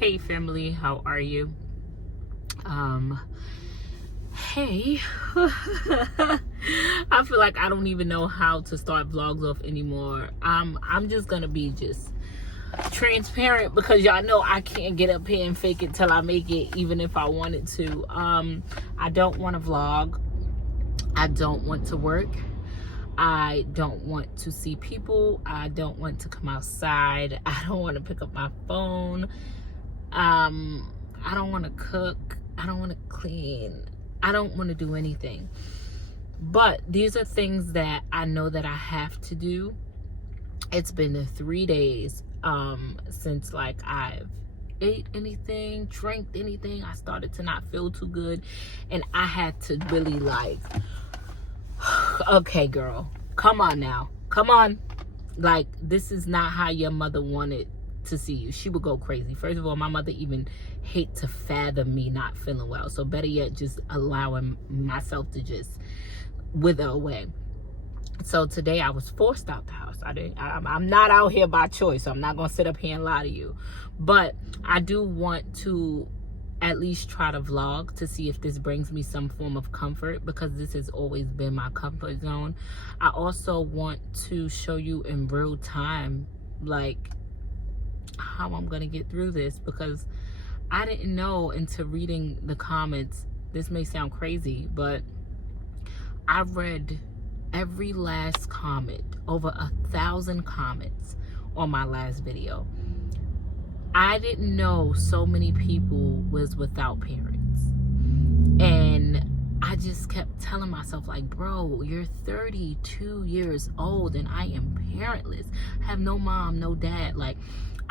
Hey family, how are you? Hey. I feel like I don't even know how to start vlogs off anymore. I'm just gonna be just transparent because y'all know I can't get up here and fake it till I make it, even if I wanted to. I don't want to vlog. I don't want to work. I don't want to see people. I don't want to come outside. I don't want to pick up my phone. I don't want to cook. I don't want to clean. I don't want to do anything. But these are things that I know that I have to do. It's been 3 days since like I've ate anything, drank anything. I started to not feel too good, and I had to really like, okay girl, come on now, come on. Like, this is not how your mother wanted to see you. She would go crazy. First of all, my mother even hate to fathom me not feeling well, so better yet just allowing myself to just wither away. So today I was forced out the house. I'm not out here by choice, so I'm not gonna sit up here and lie to you, but I do want to at least try to vlog to see if this brings me some form of comfort, because this has always been my comfort zone. I also want to show you in real time like how I'm gonna get through this, because I didn't know until reading the comments. This may sound crazy, but I read every last comment, over 1,000 comments on my last video. I didn't know so many people was without parents, and I just kept telling myself like, bro, you're 32 years old and I am parentless. I have no mom, no dad. Like,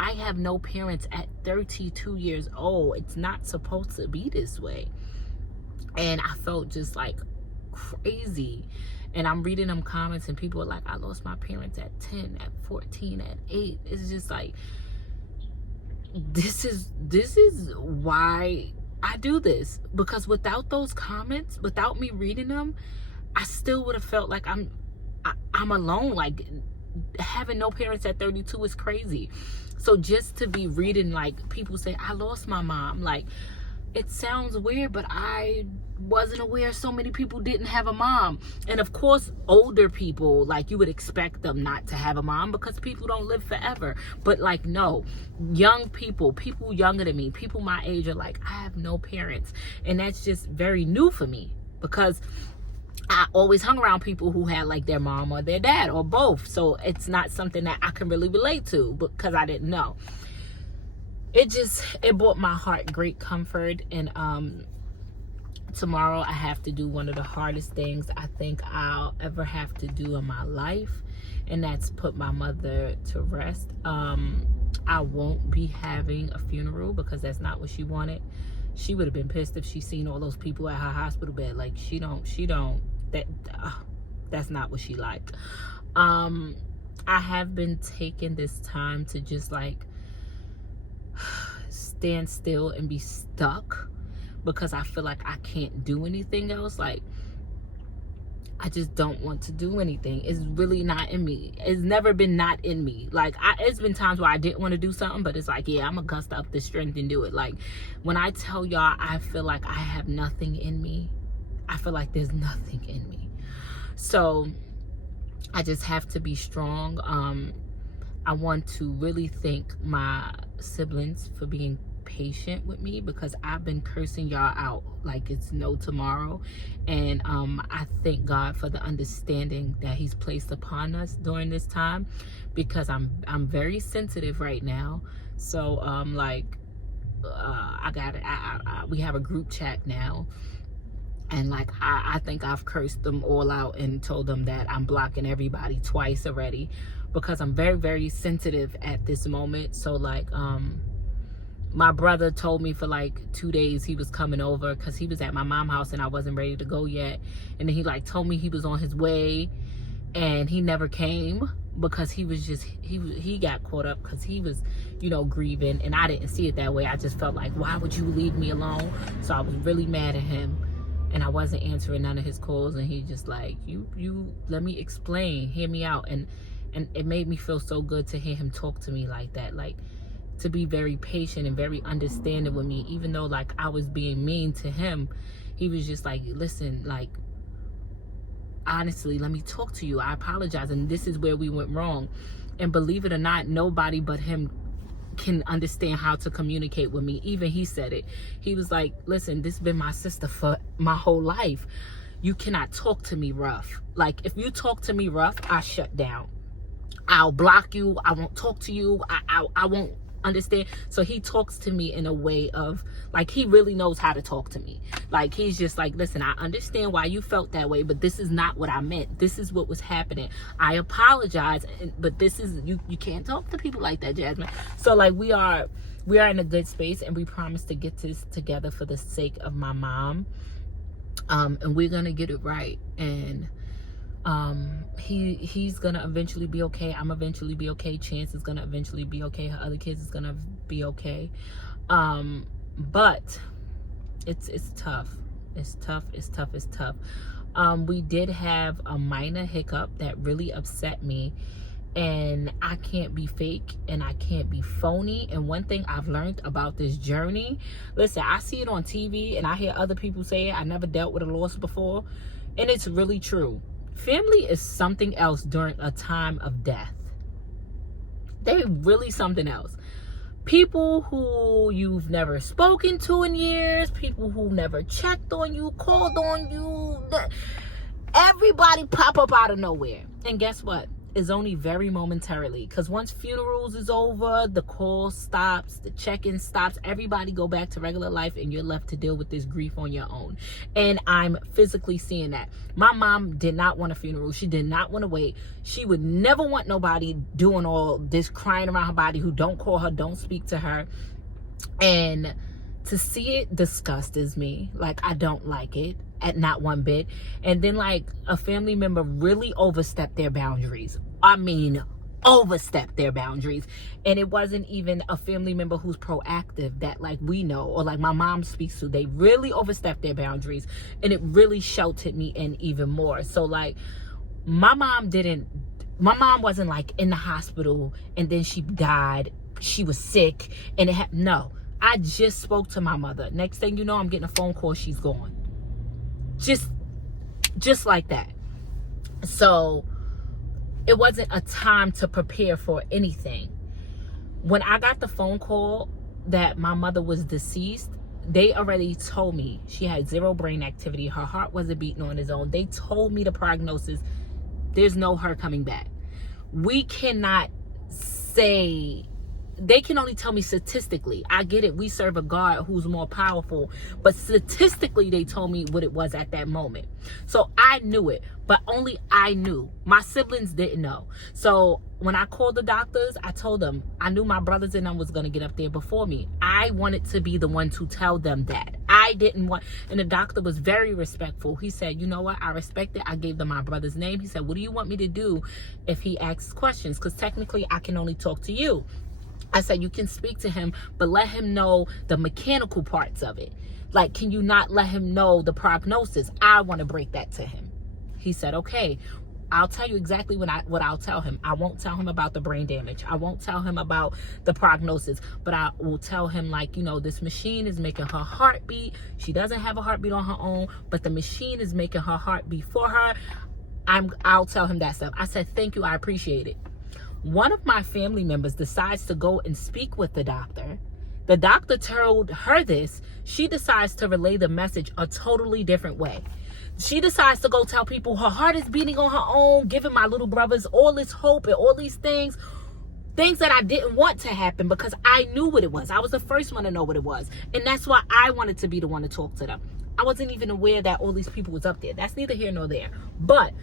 I have no parents at 32 years old. It's not supposed to be this way. And I felt just like crazy. And I'm reading them comments and people are like, I lost my parents at 10, at 14, at 8. It's just like, this is why I do this, because without those comments, without me reading them, I still would have felt like I'm alone. Like, having no parents at 32 is crazy. So just to be reading like people say, I lost my mom, like, it sounds weird, but I wasn't aware so many people didn't have a mom. And of course, older people, like, you would expect them not to have a mom because people don't live forever. But like, no, young people younger than me, people my age are like, I have no parents. And that's just very new for me, because I always hung around people who had like their mom or their dad or both. So it's not something that I can really relate to because I didn't know. It brought my heart great comfort. And tomorrow I have to do one of the hardest things I think I'll ever have to do in my life, and that's put my mother to rest. I won't be having a funeral because that's not what she wanted. She would have been pissed if she seen all those people at her hospital bed. Like, that's not what she liked. I have been taking this time to just like stand still and be stuck, because I feel like I can't do anything else. Like, I just don't want to do anything. It's really not in me. It's never been not in me. Like, it's been times where I didn't want to do something, but it's like, yeah, I'm gonna gust up the strength and do it. Like, when I tell y'all I feel like I have nothing in me, I feel like there's nothing in me. So I just have to be strong. I want to really thank my siblings for being patient with me, because I've been cursing y'all out like it's no tomorrow. And I thank God for the understanding that he's placed upon us during this time, because I'm very sensitive right now. So we have a group chat now, and like I think I've cursed them all out and told them that I'm blocking everybody twice already, because I'm very, very sensitive at this moment. So like my brother told me for like 2 days he was coming over, because he was at my mom's house and I wasn't ready to go yet. And then he like told me he was on his way, and he never came because he was just, he got caught up because he was, you know, grieving. And I didn't see it that way. I just felt like, why would you leave me alone? So I was really mad at him, and I wasn't answering none of his calls. And he just like, you let me explain, hear me out. And it made me feel so good to hear him talk to me like that. Like, to be very patient and very understanding with me, even though like I was being mean to him. He was just like, listen, like, honestly, let me talk to you. I apologize, and this is where we went wrong. And believe it or not, nobody but him can understand how to communicate with me. Even he said it. He was like, listen, this has been my sister for my whole life. You cannot talk to me rough. Like, if you talk to me rough, I shut down. I'll block you. I won't talk to you. I won't understand. So he talks to me in a way of, like, he really knows how to talk to me. Like, he's just like, listen, I understand why you felt that way, but this is not what I meant. This is what was happening. I apologize, but this is, you can't talk to people like that, Jasmine. So like, we are in a good space, and we promise to get this together for the sake of my mom. And we're gonna get it right. And he's gonna eventually be okay. I'm eventually be okay. Chance is gonna eventually be okay. Her other kids is gonna be okay. But it's tough. It's tough. We did have a minor hiccup that really upset me, and I can't be fake and I can't be phony. And one thing I've learned about this journey, listen, I see it on TV and I hear other people say it. I never dealt with a loss before, and it's really true. Family is something else during a time of death. They're really something else. People who you've never spoken to in years, people who never checked on you, called on you, everybody pop up out of nowhere. And guess what? It's only very momentarily, because once funerals is over, the call stops, the check-in stops, everybody go back to regular life, and you're left to deal with this grief on your own. And I'm physically seeing that. My mom did not want a funeral. She did not want to wait. She would never want nobody doing all this crying around her body who don't call her, don't speak to her. And to see it disgusts me. Like, I don't like it. At not one bit. And then like a family member really overstepped their boundaries. I mean, overstepped their boundaries. And it wasn't even a family member who's proactive that like we know, or like my mom speaks to. They really overstepped their boundaries, and it really sheltered me in even more. So like my mom wasn't like in the hospital and then she died. She was sick and no. I just spoke to my mother. Next thing you know, I'm getting a phone call, she's gone. Just like that. So it wasn't a time to prepare for anything. When I got the phone call that my mother was deceased, they already told me she had zero brain activity. Her heart wasn't beating on its own. They told me the prognosis. There's no her coming back. We cannot say, they can only tell me statistically. I get it. We serve a God who's more powerful. But statistically, they told me what it was at that moment. So I knew it. But only I knew. My siblings didn't know. So when I called the doctors, I told them, I knew my brothers and them was going to get up there before me. I wanted to be the one to tell them that. I didn't want, and the doctor was very respectful. He said, you know what? I respect it. I gave them my brother's name. He said, what do you want me to do if he asks questions? Because technically, I can only talk to you. I said, you can speak to him, but let him know the mechanical parts of it. Like, can you not let him know the prognosis? I want to break that to him. He said, okay, I'll tell you exactly what I'll tell him. I won't tell him about the brain damage. I won't tell him about the prognosis, but I will tell him, like, you know, this machine is making her heart beat. She doesn't have a heartbeat on her own, but the machine is making her heart beat for her. I'll tell him that stuff. I said, thank you. I appreciate it. One of my family members decides to go and speak with the doctor. The doctor told her this. She decides to relay the message a totally different way. She decides to go tell people her heart is beating on her own, giving my little brothers all this hope and all these things that I didn't want to happen because I knew what it was. I was the first one to know what it was. And that's why I wanted to be the one to talk to them. I wasn't even aware that all these people was up there. That's neither here nor there. But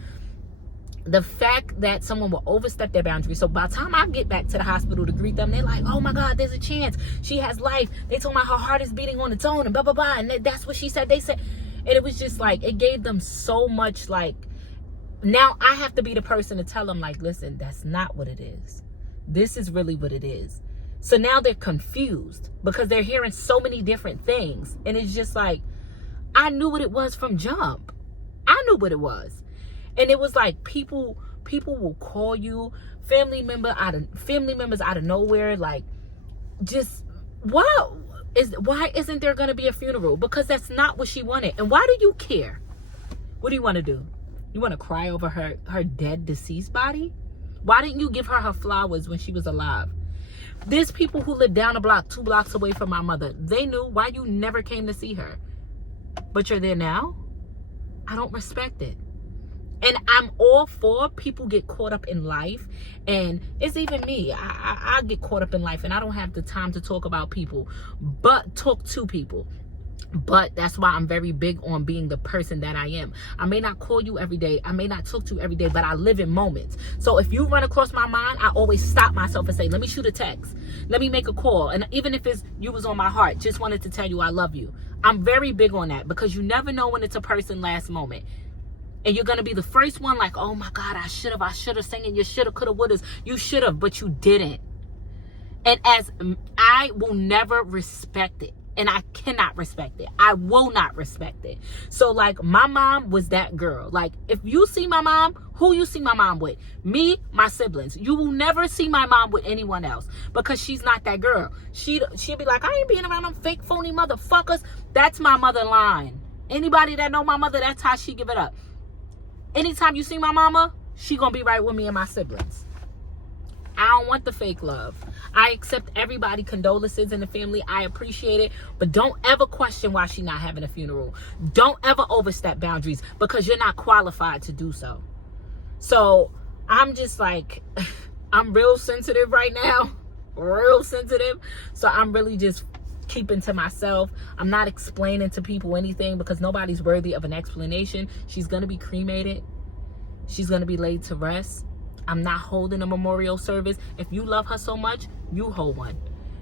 the fact that someone will overstep their boundaries. So by the time I get back to the hospital to greet them, they're like, oh my God, there's a chance. She has life. They told me her heart is beating on its own and blah, blah, blah. And that's what she said. They said, and it was just like, it gave them so much, like, now I have to be the person to tell them, like, listen, that's not what it is. This is really what it is. So now they're confused because they're hearing so many different things. And it's just like, I knew what it was from jump. I knew what it was. And it was like people will call you, family members out of nowhere, like, just, why isn't there going to be a funeral? Because that's not what she wanted. And why do you care? What do you want to do? You want to cry over her dead, deceased body? Why didn't you give her flowers when she was alive? There's people who live down a block, 2 blocks away from my mother. They knew. Why you never came to see her? But you're there now? I don't respect it. And I'm all for people get caught up in life. And it's even me. I get caught up in life and I don't have the time to talk about people, but talk to people. But that's why I'm very big on being the person that I am. I may not call you every day. I may not talk to you every day, but I live in moments. So if you run across my mind, I always stop myself and say, let me shoot a text. Let me make a call. And even if you was on my heart, just wanted to tell you I love you. I'm very big on that because you never know when it's a person last moment. And you're going to be the first one like, oh my God, I should have singing. You should have, could have, would have. You should have, but you didn't. And as I will never respect it. And I cannot respect it. I will not respect it. So like my mom was that girl. Like if you see my mom, who you see my mom with? Me, my siblings. You will never see my mom with anyone else because she's not that girl. She'll be like, I ain't being around them fake phony motherfuckers. That's my mother line. Anybody that know my mother, that's how she give it up. Anytime you see my mama, she gonna be right with me and my siblings. I don't want the fake love. I accept everybody condolences in the family. I appreciate it. But don't ever question why she's not having a funeral. Don't ever overstep boundaries because you're not qualified to do so. So I'm just like, I'm real sensitive right now. Real sensitive. So I'm really just keeping to myself. I'm not explaining to people anything because nobody's worthy of an explanation. She's going to be cremated. She's going to be laid to rest. I'm not holding a memorial service. If you love her so much, you hold one.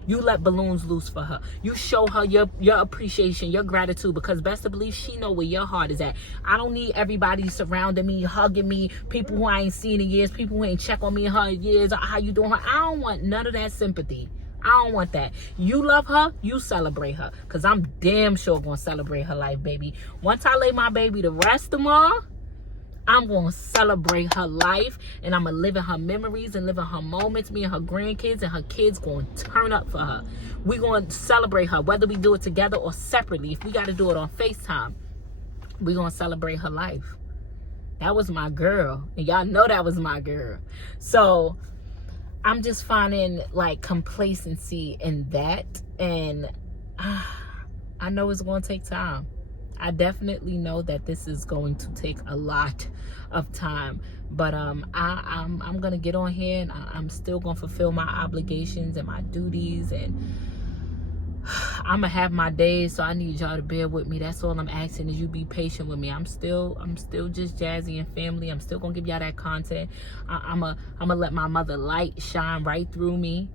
You let balloons loose for her. You show her your appreciation, your gratitude, because best to believe she know where your heart is at. I don't need everybody surrounding me, hugging me, people who I ain't seen in years, people who ain't check on me in her years, or how you doing her. I don't want none of that sympathy. I don't want that. You love her, you celebrate her, because I'm damn sure going to celebrate her life, baby. Once I lay my baby to rest tomorrow, I'm going to celebrate her life, and I'm going to live in her memories and live in her moments. Me and her grandkids and her kids going to turn up for her. We're going to celebrate her, whether we do it together or separately. If we got to do it on FaceTime, we're going to celebrate her life. That was my girl, and y'all know that was my girl. So I'm just finding like complacency in that, and I know it's going to take time. I definitely know that this is going to take a lot of time, but I'm gonna get on here and I'm still gonna fulfill my obligations and my duties, and I'm gonna have my days. So I need y'all to bear with me. That's all I'm asking, is you be patient with me. I'm still just Jazzy and family. I'm still gonna give y'all that content. I'm gonna let my mother light shine right through me,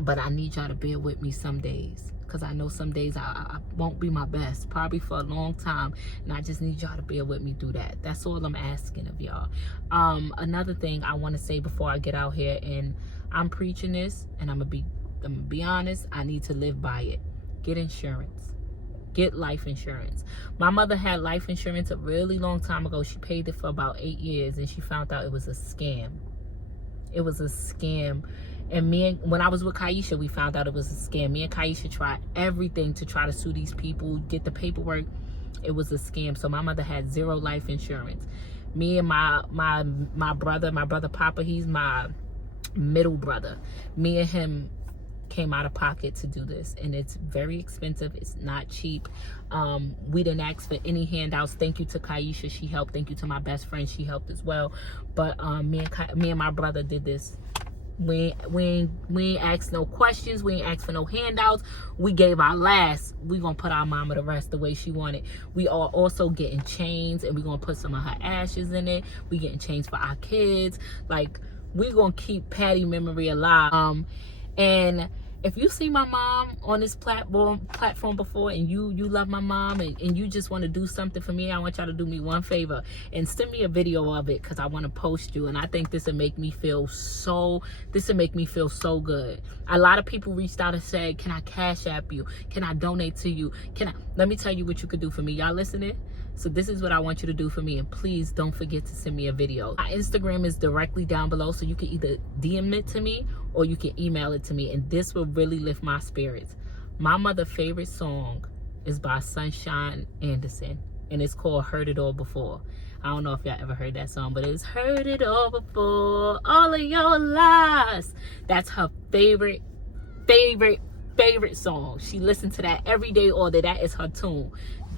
but I need y'all to bear with me some days. Because I know some days I won't be my best, probably for a long time. And I just need y'all to bear with me through that. That's all I'm asking of y'all. Another thing I want to say before I get out here, and I'm preaching this, and I'm gonna be honest, I need to live by it. Get insurance. Get life insurance. My mother had life insurance a really long time ago. She paid it for about 8 years, and she found out it was a scam. It was a scam. And when I was with Kyesha, we found out it was a scam. Me and Kyesha tried everything to try to sue these people, get the paperwork. It was a scam. So my mother had 0 life insurance. Me and my brother Papa, he's my middle brother. Me and him came out of pocket to do this, and it's very expensive. It's not cheap. We didn't ask for any handouts. Thank you to Kyesha, she helped. Thank you to my best friend, she helped as well. But me and my brother did this. We ain't asked no questions. We ain't asked for no handouts. We gave our last. We gonna put our mama to rest the way she wanted. We are also getting chains, and we gonna put some of her ashes in it. We getting chains for our kids. Like, we gonna keep Patty memory alive. And if you see my mom on this platform before, and you love my mom, and you just want to do something for me, I want y'all to do me one favor and send me a video of it, because I want to post you. And I think this will make me feel so good. A lot of people reached out and said, can I cash app you? Can I donate to you? Let me tell you what you could do for me. Y'all listening? So this is what I want you to do for me, and please don't forget to send me a video. My Instagram is directly down below, so you can either DM it to me or you can email it to me, and this will really lift my spirits. My mother's favorite song is by Sunshine Anderson, and it's called Heard It All Before. I don't know if y'all ever heard that song, but it's heard it all before, all of your lies. That's her favorite song. She listens to that every day, all day. That is her tune.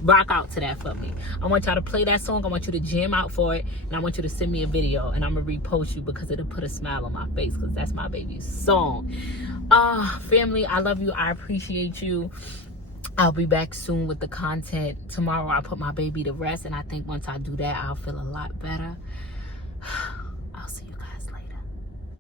Rock out to that for me. I want y'all to play that song. I want you to jam out for it, and I want you to send me a video, and I'm gonna repost you because it'll put a smile on my face, because that's my baby's song. Family, I love you. I appreciate you. I'll be back soon with the content. Tomorrow I'll put my baby to rest, and I think once I do that, I'll feel a lot better.